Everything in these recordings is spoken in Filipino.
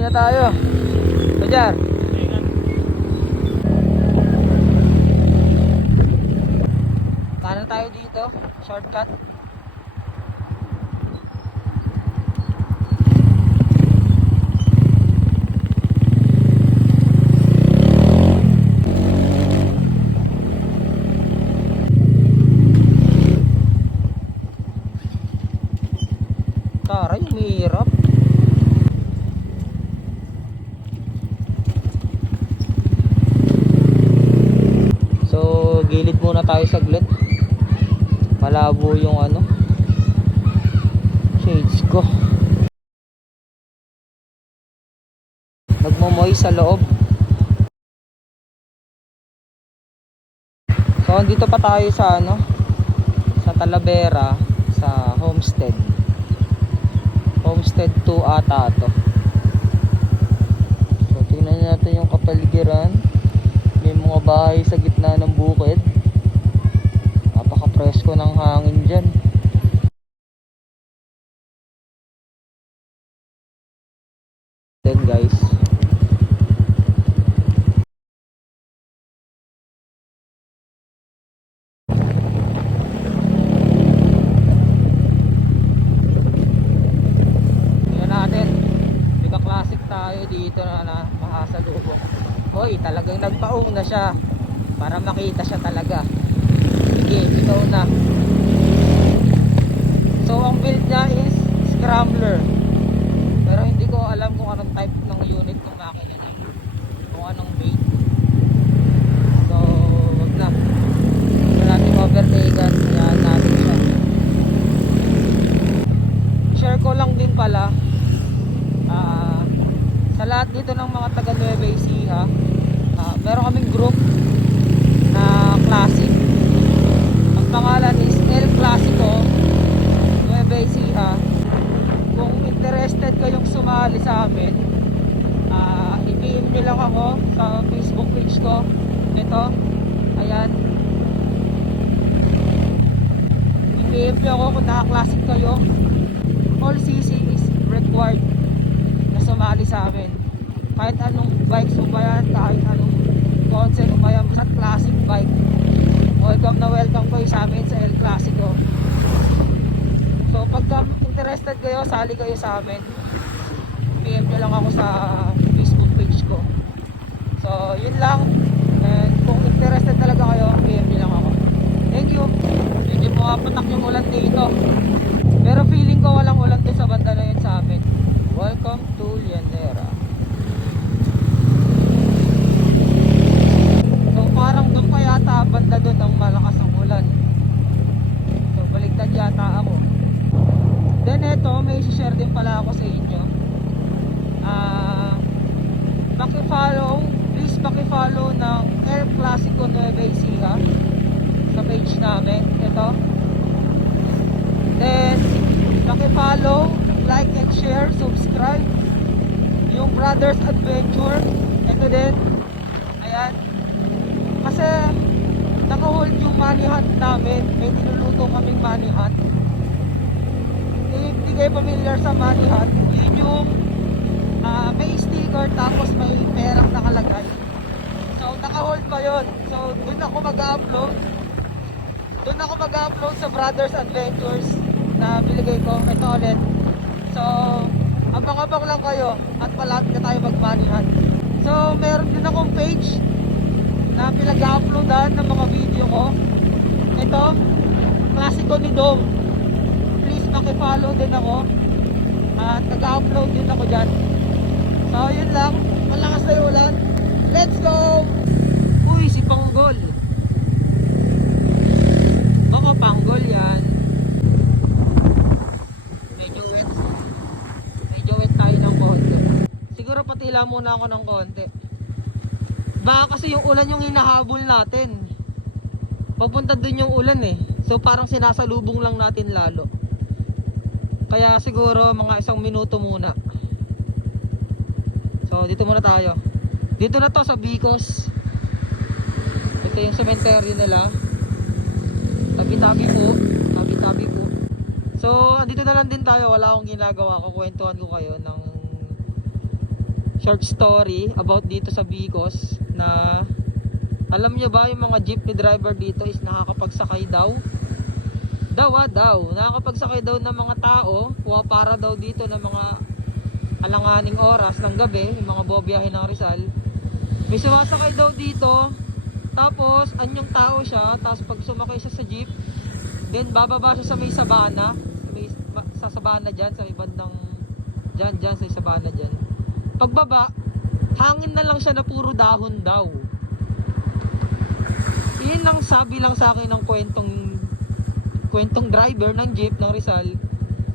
Uwi na tayo. Pajar. Kanan tayo dito. Shortcut. Taray, mahirap. So, gilid muna tayo saglit. Malabo yung ano, shades ko. Nagmomoy sa loob. So, andito pa tayo sa ano, sa Talavera, sa Homestead. Homestead 2 ata to. So tingnan natin yung kapaligiran. May mga bahay sa gitna ng bukid. Napaka-presko ng hangin dyan. Then guys, classic tayo dito na makasalubong. Hoy, talagang nagpaong na siya para makita siya talaga. Sige, ikaw na. So ang build niya is scrambler, pero hindi ko alam kung anong type ng unit ng makina niya, kung anong weight. So wag na, wag natin overtaken, kaya natin siya. Share ko lang din pala, sa lahat dito ng mga taga Nueva Ecija, meron kaming group na classic. Ang pangalan is El Clasico Nueva Ecija. Kung interested kayong sumali sa amin, i-PM nyo lang ako sa Facebook page ko. Ito, ayan, i-PM nyo ako kung naka-classic kayo. All CC is required na sumali sa amin. Kahit anong bikes mo ba yan, kahit anong concept mo ba yan, basta classic bike, welcome na welcome kayo sa amin sa El Clasico. So pagka interested kayo, sali kayo sa amin, PM nyo lang ako sa Facebook page ko. So yun lang. And kung interested talaga kayo, PM nyo lang ako. Thank you. Medyo pumapatak yung ulan dito, pero feeling ko walang ulan doon sa banda na yun sa amin. Welcome to Llanera. So parang doon pa yata banda doon ang malakas ang ulan. So baligtad yata ako. Then eto, may share din pala ako sa inyo. Paki-follow, please paki-follow ng El Clasico Nueva Ecija sa page namin. Ito. Then paki-follow, like and share, subscribe yung Brothers Adventure. Ito din, ayan, kasi naka-hold yung money hunt namin. May tinuluto kaming money hunt. Hindi kayo familiar sa money hunt, yun yung may sticker tapos may perang nakalagay. So naka-hold pa yun. So doon ako mag-upload sa Brothers Adventures na biligay ko. Ito ulit. So abang-abang lang kayo at palapit na tayo mag-money hunt. So meron din akong page na pinag-uploadan ng mga video ko. Ito, Clasico ni Dom. Please paki-follow din ako at nag-upload din ako dyan. So yun lang, malakas na yung ulan. Let's go! Uy, si Panggol. Baka Panggol yan. Medyo wet tayo ng konti. Siguro patila muna ako ng konti. Baka kasi yung ulan yung hinahabol natin. Papunta dun yung ulan eh. So parang sinasalubong lang natin lalo. Kaya siguro mga 1 minuto muna. So dito muna tayo. Dito na to sa Bicos. Ito yung cemetery nila. Tabi-tabi po. Tabi-tabi po. So dito na lang din tayo. Wala akong ginagawa. Kukwentuhan ko kayo ng short story about dito sa Bicos na alam nyo ba yung mga jeepney driver dito is nakakapagsakay daw nakakapagsakay daw ng mga tao para daw dito ng mga alanganing oras ng gabi, yung mga bobiyahe ng Rizal. May sumasakay daw dito, tapos anyong tao siya, tapos pag sumakay siya sa jeep, then bababa siya sa may sabana, sa sabana dyan, sa may bandang dyan sa sabana dyan. Pagbaba, hangin na lang siya na puro dahon daw. Yun lang sabi lang sa akin ng kwentong driver ng jeep ng Rizal.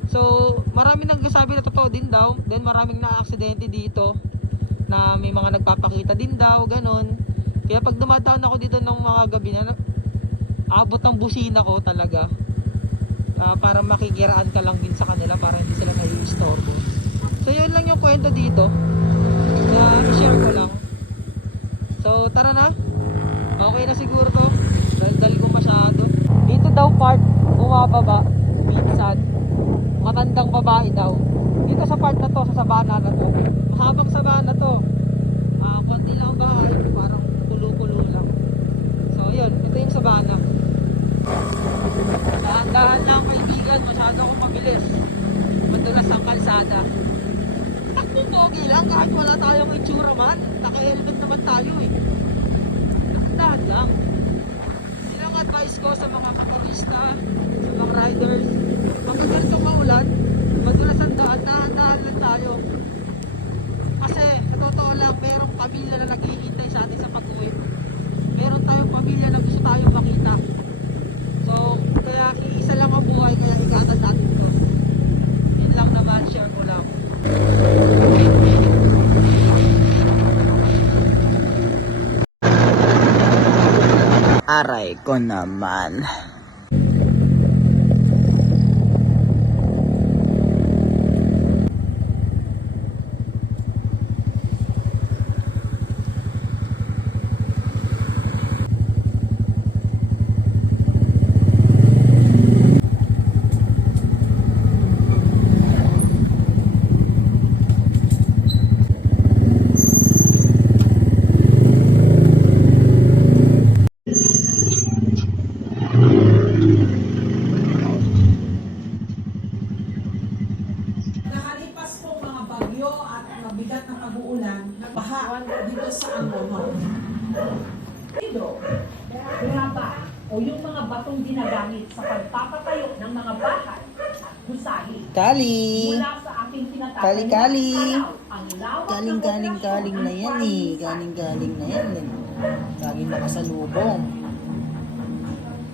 So marami nang nagsasabi na totoo din daw, then maraming na-aksidente dito na may mga nagpapakita din daw, ganon. Kaya pag dumadaan ako dito ng mga gabi na abot ng busina ko talaga, para makikiraan ka lang din sa kanila para hindi sila nai-istorbo. So yun lang yung kwento dito na i-share ko lang. So tara na, okay na siguro to, dal ko masyado. Dito daw part bumababa minsan matandang babae daw. Dito sa part na to, sa sabana na to, mahabang sabana to, konti lang bahay, parang kulo-kulo lang. So yun, ito yung sabana. Dahan-dahan lang kaibigan, masyado akong mabilis, madulas ang kalsada. Takbong pogi lang kahit wala tayong itsura man, naka-helmet naman tayo eh. Dahan-dahan lang. Yun ang advice ko sa mga motorista, sa mga riders. Pag ganitong maulan, madulas ang daan, dahan-dahan lang tayo. Kasi sa totoo lang, merong pamilya na naghihintay sa atin sa pag-uwi. Meron tayong pamilya na gusto tayong makita. So, kaya isa lang ang buhay, kaya ikatan natin to. Yun lang naman, share ko lang. Aray ko naman. Nakalipas po mga bagyo at mabigat na pag-uulan, baha dito sa Angono. Kaya ba, o yung mga batong ginagamit sa pagpapatayo ng mga bahay at gusali. Kali. Mula sa aking tinatawag Kali-kali. ang lawak Galing na yan eh. Galing na yan eh. Laging nakasalubong.